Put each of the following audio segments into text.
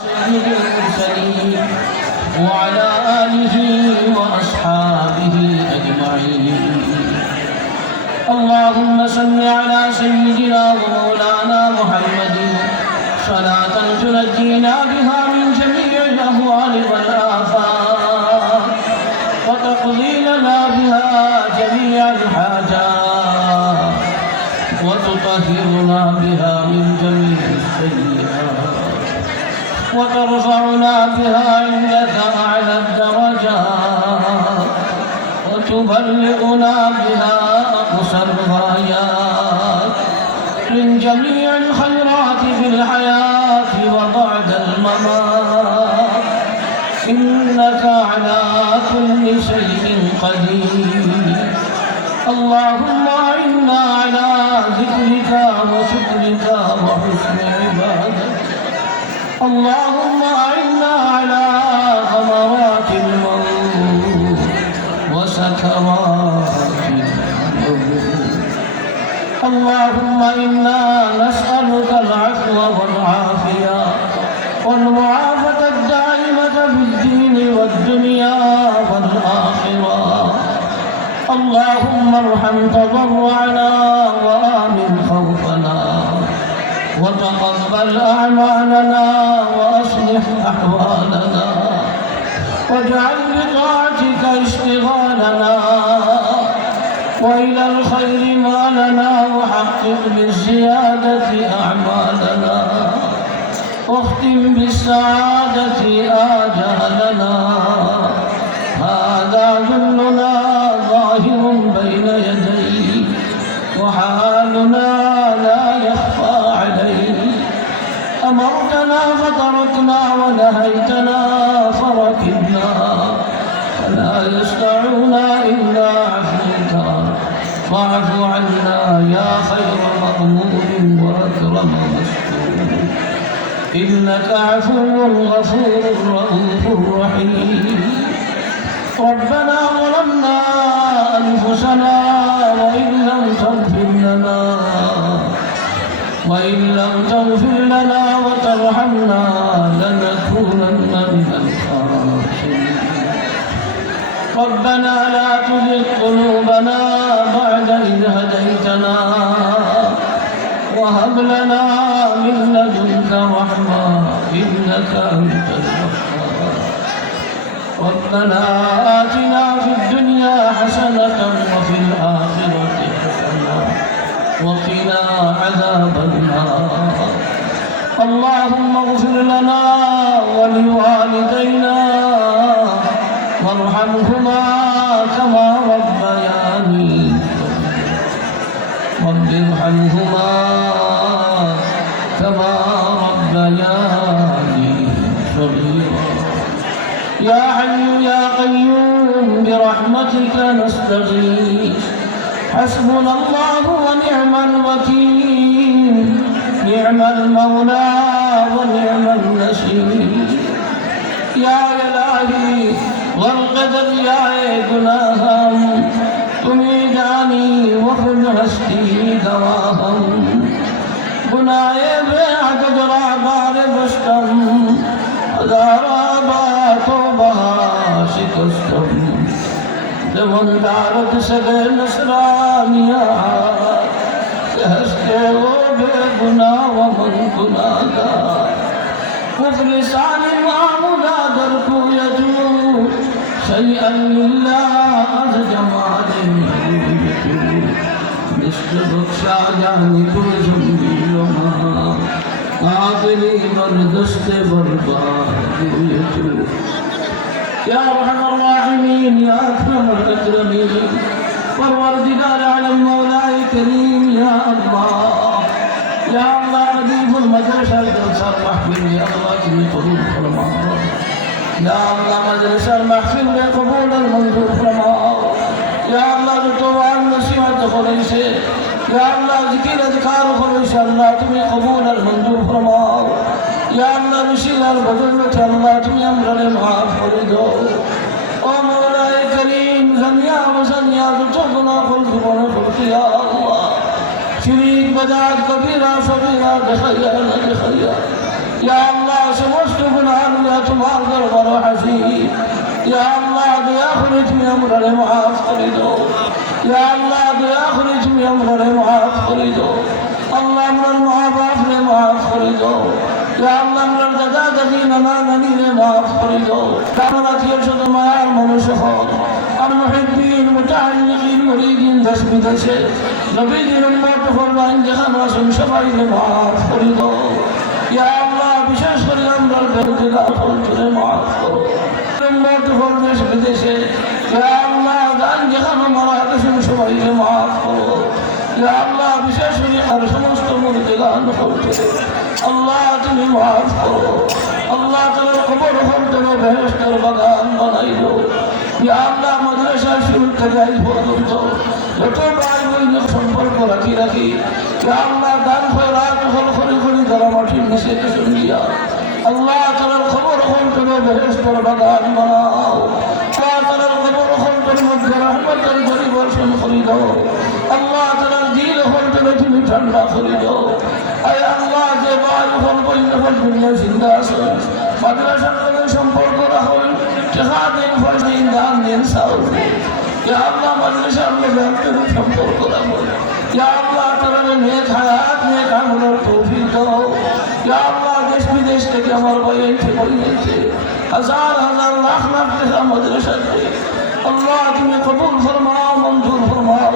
سيد المرسلين وعلى آله وأصحابه أجمعين. اللهم صل على سيدنا ومولانا محمد صلاة تنجينا بها من جميع الأهوال والآفات وتقضي لنا بها جميع الحاجات وتطهرنا بها من جميع السيئات وترفعنا بها عندك أعلى الدرجات وتبلغنا بها أقصى الغايات من جميع الخيرات في الحياة وبعد الممات، إنك على كل شيء قدير. اللهم أعنا على ذكرك وشكرك وحسن عبادتك. اللهم أعنا على غمرات الموت وسكرات الموت. اللهم إنا نسألك العفو والعافية والمعافاة الدائمة في الدين والدنيا والآخرة. اللهم ارحم تضرعنا وآمن خوفنا وتقبل أعمالنا وأصلح أحوالنا واجعل بطاعتك اشتغالنا وإلى الخير مالنا وحقق بالزيادة أعمالنا واختم بالسعادة آجالنا. هذا ذلنا ظاهر بين يديك وحالنا لا يخفى عليك. أمرتنا فتركنا ونهيتنا فركبنا فلا يسمعنا إلا عفوك فاعف عنا يا خير مأمور وأكرم مسؤول، إنك عفو غفور رؤوف رحيم. ربنا ظلمنا أنفسنا وإن لم تغفر لنا وترحمنا لنكونن من الخاسرين. ربنا لا تزغ قلوبنا بعد إذ هديتنا وهب لنا من لدنك رحمة إنك أنت الوهاب. ربنا آتنا في الدنيا حسنة وفي الآخرة حسنة وقنا عذاب النار. اللهم اغفر لنا ولوالدينا وارحمهما كما ربياني رب ارحمهما كما ربياني صغيرا. يا حي يا قيوم برحمتك نستغيث حسبنا الله ونعم الوكيل نعم المولى ونعم النصير. يا إلهي والقدر يا گناہم تمہیں جانی وخود ہستی گواہم گناہ بے عدد رعبار بستم ہزار آبات و بہا شکستم دمندارت سگے نصرانیہ ہستے وہ بے گناہ ومن گناہگار مخلصان معمولا در کو یجو شیئا للہ از جمال مثل بخشا جانی کو زنبیل وما آخری بردست برباد یجو. یا ارحم الراحمین یا اکرم الاکرمین پروردگار عالم مولا کریم یا اللہ یا اللہ ردیف المدرسہ جلسہ محفل یا اللہ تمہیں قبول فرماؤ. یا اللہ مجلس المحفل میں قبول المنظور فرماؤ. یا اللہ رتوان نصیحت خلی سے یا اللہ ذکر اذکار خلی سے اللہ تمہیں قبول المنظور فرماؤ. یا اللہ رشید البدلت اللہ تمہیں امر معاف کر دو. او مولا کریم زنیا و زنیا تو گناہ خلق یا اللہ شریک بدعت کبیرہ صغیرہ دخیہ یا اللہ سمجھ তোমার দরবারে হাজির ইয়া আল্লাহ দয়া করে তুমি আমরারে মাফ করে দাও ইয়া আল্লাহ দয়া করে তুমি আমরারে মাফ করে দাও আল্লাহ আমরার মা বাপরে মাফ করে দাও ইয়া আল্লাহ আমরার দাদা দাদি নানা নানিরে মাফ করে দাও কারণ আত্মীয় শুধু মায়ার মানুষ হন আর মুহিব্বিন মুতাআল্লিকিন মুরিদিন দেশ বিদেশে নবীজির উম্মত ফরমান যেখানে আছেন সবাইকে মাফ করে দাও ইয়া আল্লাহ বিশেষ করে আমরার বেদনা অন্তরে মাফ করো উম্মত ফর দেশ বিদেশে ইয়া আল্লাহ গান যেখানে মারা গেছেন সবাইকে মাফ করো ইয়া আল্লাহ বিশেষ করে আর সমস্ত মুরিদ গান করতে আল্লাহ তুমি মাফ করো আল্লাহ তাআলার কবর হন্তরে বেহেশতের বাগান বানাইলো ইয়া আল্লাহ মাদ্রাসা শুরু থেকে আজ পর্যন্ত যত ভাই বোন সম্পর্ক রাখি ইয়া আল্লাহ দান খয়রাত হল করে তারা মাটির নিচে শুনিয়া আল্লাহ তাআলার কবর হন্তরে বেহেশতের বাগান বানাও আল্লাহ তাআলার কবর হন্তরে মধ্যে রহমতের ঝরি বর্ষণ করে দাও আল্লাহ তাআলার দিল হন্তরে তুমি ঠান্ডা করে দাও আয় আল্লাহ যে ভাই হল বইন দুনিয়া জিন্দা আছে মাদ্রাসার সঙ্গে সম্পর্ক রাখুন টাকা দিন ফয়দিন দান দিন সাউল ইয়া আল্লাহ মাদ্রাসার মধ্যে আপনাদের সম্পর্ক রাখুন ইয়া আল্লাহ তাআলা নেক হায়াত নেক আমলের তৌফিক দাও ইয়া আল্লাহ দেশ বিদেশ থেকে আমার ভাইয়ের থেকে হাজার হাজার লাখ লাখ টাকা মাদ্রাসাতে আল্লাহ তুমি কবুল ফরমাও মঞ্জুর ফরমাও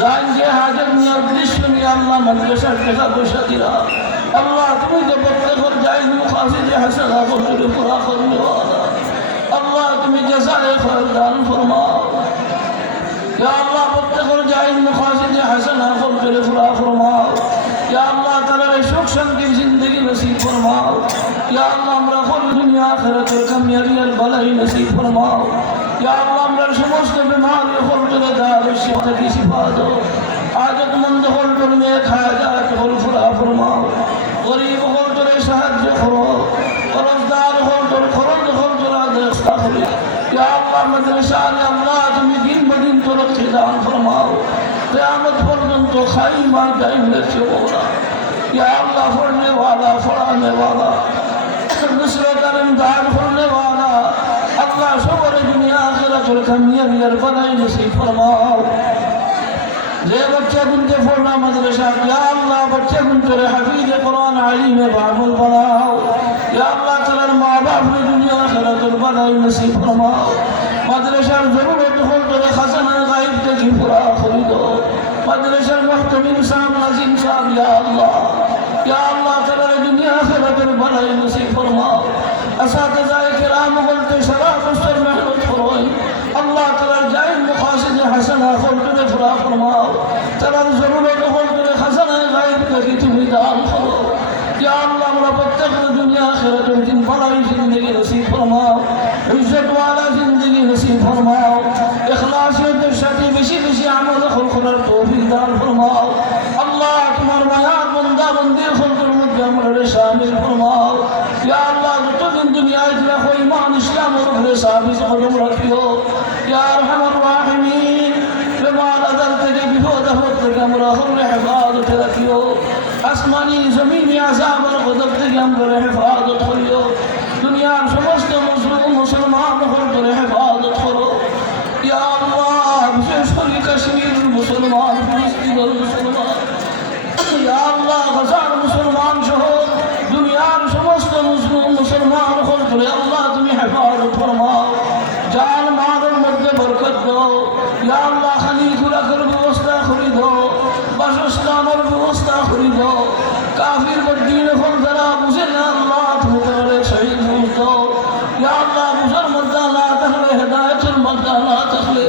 জান যে হাজত নিয়ে উদ্দেশ্য নিয়ে আল্লাহ মাদ্রাসার টাকা পয়সা দিলা আল্লাহ তুমি তো প্রত্যেকের জায়েজ মুখাসিদ হাসানা করে পুরা করবে আল্লাহ তুমি জাযায়ে খায়র দান ফরমাও ইয়া আল্লাহ প্রত্যেকের জায়েজ মুখাসিদ হাসানা করে পুরা ফরমাও ইয়া আল্লাহ তাআলা সুখ শান্তির জিন্দেগি নসিব ফরমাও ইয়া আল্লাহ আমরা হল দুনিয়া আখিরাতের কামিয়াবি আর ভালাই নসিব ফরমাও ইয়া আল্লাহ আমরা সমস্ত বিমারি হল থেকে দাও শিফা কি শিফা দাও হাজতমন্দ হল তুমি হাজাত হল পুরা ফরমাও গরিব হল তোরে সাহায্য করো খরচদার হল তোর খরচ হল তোরা দেশটা করি ইয়া আল্লাহ মাদ্রাসা আল্লাহ তুমি দিন বদিন তোর খিদান ফরমাও কিয়ামত পর্যন্ত খাইমা দাইম রেখে ওরা ইয়া আল্লাহ পড়নে वाला পড়ানে वाला নুসরত আর ইমদাদ করনে वाला আল্লাহ সবার দুনিয়া আখিরাতের কামিয়াবি আর বানাই নসিব ফরমাও যে बच्चा गुनके पढ़ना मदरसा या अल्लाह बच्चे गुनके हफीज कुरान आलिम बाबुल बनाओ या अल्लाह तआला माँ बाप ने दुनिया आखिरत बनाई नसीब फरमाओ मदरसा जरूरत हो तो खजाना गायब के की पूरा खरीदो मदरसा मुहतमिम साहब नाजिम साहब या अल्लाह तआला दुनिया आखिरत बनाई नसीब फरमाओ असातिज़ाए किराम बोलते शराफ उस्तर मेहनत फरमाई अल्लाह तआला जाए मकासद हसना खुलते फरा फरमाओ तआला जरूरत खुलते खजाना गायब के तुम दान करो या अल्लाह हमरा प्रत्येक दुनिया आखिरत दिन भलाई जिंदगी नसीब फरमाओ इज्जत वाला जिंदगी नसीब फरमाओ इखलासियत साथी बेशी बेशी अमल खुलकर तौफीक दान फरमाओ अल्लाह तुम्हार माया बंदा बंदी खुलकर मध्य हमरे शामिल फरमाओ या अल्लाह जो दिन दुनिया में कोई ईमान इस्लाम और अपने साबित कदम रखियो या अरहमर राहिमीन बेमार अदल तेरे बिहोदा होते के हमरा हमरे हिफाजत रखियो आसमानी जमीनी अजाब और गजब থেকে আমরা হেফাজত করিও দুনিয়ার সমস্ত মুসলমান হলরে হেফাজত করো ইয়া আল্লাহ বিশেষ করে কাশ্মীরের মুসলমান ফিলিস্তিনের মুসলমান ইয়া আল্লাহ গাজার মুসলমান সহ দুনিয়ার সমস্ত মুসলমান হলরে আল্লাহ তুমি হেফাজত ফরমাও জান মালের মধ্যে বরকত দাও ইয়া আল্লাহ খালি খুরাকের ব্যবস্থা করে দাও বাসস্থানের ব্যবস্থা করে দাও কাফির বদ্দিন ফল যারা বুঝে না আল্লাহ তুমি তাদের শহীদ হতো ইয়া আল্লাহ বুঝার মধ্যে না থাকলে হেদায়েতের মধ্যে না থাকলে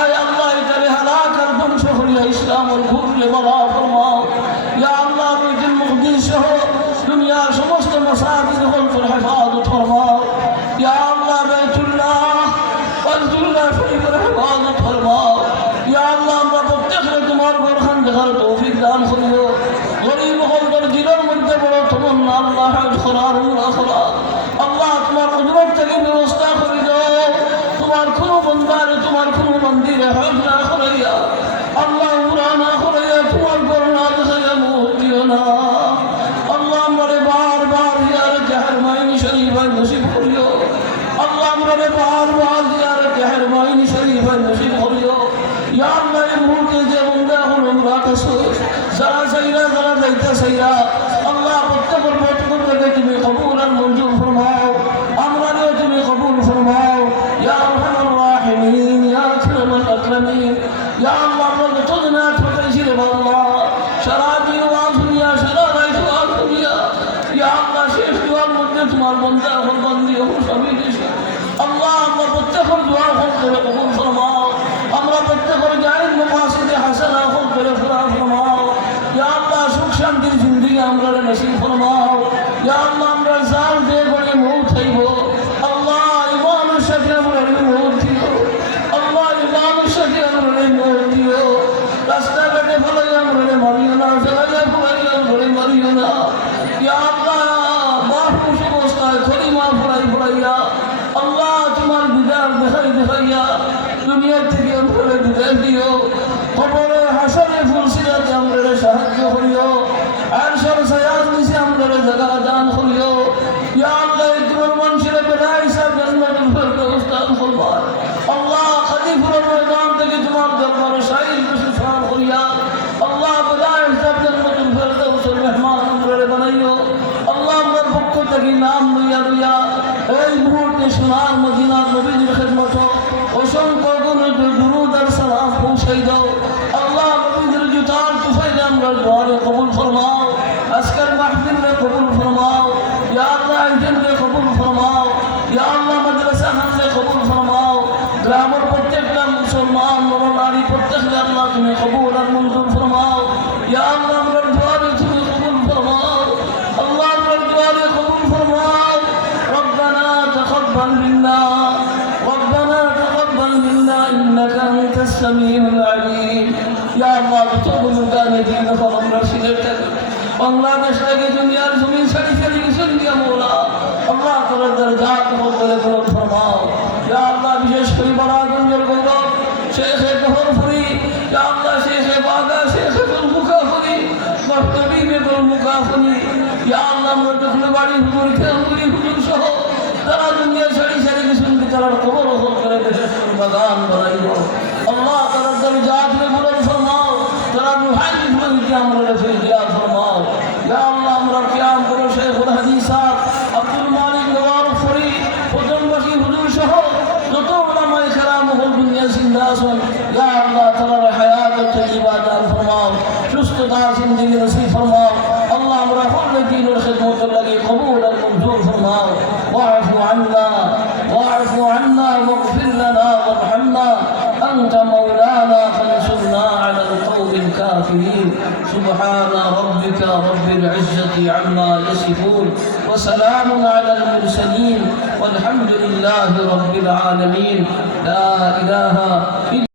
আয় আল্লাহ এটারে হালাক আর ধ্বংস করিয়া ইসলামের ঘুরলে বলা ফরমাও ইয়া আল্লাহ বাইতুল মুকদ্দিস সহ দুনিয়ার সমস্ত মাসাজিদ হলফের হেফাজত ফরমাও ইয়া আল্লাহ বাইতুল্লাহ শরীফের হেফাজত ফরমাও ইয়া আল্লাহ আমরা প্রত্যেকরে তোমার বরখান দেখার তৌফিক দান করিও গরিব হলদের দিলের মধ্যে বড় তমন্না আল্লাহ হজ করার উমরা করা আল্লাহ তোমার কুদরত থেকে ব্যবস্থা করে দাও তোমার কোনো বন্দারে তোমার কোনো মন্দিরে হজ না করাইয়া আল্লাহ উমরা না করাইয়া তোমার করুণা দেখাইয়া মুখ দিও না আল্লাহ আমারে বারবার জিয়ারত হারমাইন শরীফ করে বারবার জিয়ারত হরমাইন শরীফ নসিব করিও ইয়া আল্লাহ এই মুহূর্তে যে বান্দা এখন উমরাত আছে যারা সাইরা যারা যাইতা সাইরা আল্লাহ প্রত্যেকের মতকে তুমি কবুল আর মঞ্জুর ফরমাও আমরাও তুমি কবুল ফরমাও ইয়া আরহামার রাহিমিন ইয়া আকরামাল আকরামিন ইয়া আল্লাহ আমরা যতদিন ঠকাইছি রে আল্লাহ সারা দিন ওয়াজ দুনিয়া সারা রাত ওয়াজ দুনিয়া ইয়া আল্লাহ শেষ দুয়ার মধ্যে তোমার বান্দা এখন বান্দি ও সবই দিছে আল্লাহ আমরা প্রত্যেকের দোয়া করে কবুল ফরমাও আমরা প্রত্যেকের জায়েজ মাকাসিদে হাসানা করে ফরমাও ইয়া আল্লাহ সুখ শান্তির জিন্দেগি আমরা নসিব ফরমাও ইয়া আল্লাহ আমরা জান দে বড়ে মউত হইব আল্লাহ ইমামের সাথে আমরা মউত দিও আল্লাহ ইমামের সাথে আমরা মউত দিও রাস্তা ঘাটে ফলাই আমরা মারিও না ফেলাই ফলাই আমরা মারিও না ইয়া আল্লাহ মাফ কুশ অবস্থায় খলিমা ফলাই ফলাইয়া আল্লাহ তোমার বিদার দেখাইয়া দুনিয়া থেকে আমরা বিদায় দিও কবরে হাসরে ফুলসিরাতে আমরা সাহায্য করিও আরশের ছায়ার নিচে আমরা জায়গা দান করিও ইয়া আল্লাহ তোমার মানুষের বেড়াই হিসাব জান্নাতুল ফেরদাউস দান করবা আল্লাহ খাদিফুর ময়দান থেকে তোমার দরবারে শাহীদ সুফান করিয়া আল্লাহ বেড়াই হিসাব জান্নাতুল ফেরদাউসের মেহমান আমরা বানাইও আল্লাহ আমার পক্ষ থেকে নাম লইয়া এই মুহূর্তে সোনার মদিনার নবীর খিদমত অসংখ্য দুরূদ আর সালাম পৌঁছাই দাও আল্লাহ নবীর জুতার তুফাইলে আমরা দোয়ারে কবুল ফরমাও আজকের মাহফিলে কবুল ফরমাও ইয়া আল্লাহ ইজনে কবুল ফরমাও ইয়া আল্লাহ মাদ্রাসা খানে কবুল ফরমাও গ্রামের প্রত্যেকটা মুসলমান নর নারী প্রত্যেকটা আল্লাহ তুমি কবুল আর মঞ্জুর ফরমাও ইয়া আল্লাহ আমরা দোয়ারে তুমি কবুল ফরমাও আল্লাহ আমরা দোয়ারে কবুল ফরমাও রব্বানা তাকাব্বাল মিন্না إنك أنت السميع العليم يا الله تقبل منا دينك وأمر سيرتك বাংলাদেশ থেকে দুনিয়ার জমিন ছাড়ি ছাড়ি গেছেন দিয়া মৌলা আল্লাহ তোমার দরজাত মকবুল ফরমাও ইয়া আল্লাহ বিশেষ করে বারাগঞ্জের গৌরব শেখ গহরপুরি ইয়া আল্লাহ শেখ বাগা শেখ মুকাফরি মর্তবী বেগল মুকাফরি ইয়া আল্লাহ মর্তবী বাড়ি হুজুর খেমপুরি হুজুর সহ তারা দুনিয়া ছাড়ি ছাড়ি গেছেন তারা কবর হল করে দেশের বাগান বানাইব আল্লাহ তারা দরজাত মকবুল ফরমাও তারা রুহানি ফুলকে আমরা ফিরিয়া ফরমাও ইয়া আল্লাহ আমরা কিয়াম করে শেখুল হাদিস আব্দুল মালিক গওয়ারফরি প্রথমবাসী হুজুর সহ যত উলামায়ে কেরাম হল দুনিয়া জিন্দা আছেন ইয়া আল্লাহ তাআলার হায়াত তাইয়্যিবা দান ফরমাও সুস্থতা জিন্দেগি নসিব ফরমাও আল্লাহ আমরা হল দ্বীনের খিদমত লাগি কবুল আর মঞ্জুর ফরমাও واعف عنا واغفر لنا وارحمنا أنت مولانا فانصرنا على القوم الكافرين سبحان ربك رب العزة عما يصفون وسلام على المرسلين والحمد لله رب العالمين لا إله إلا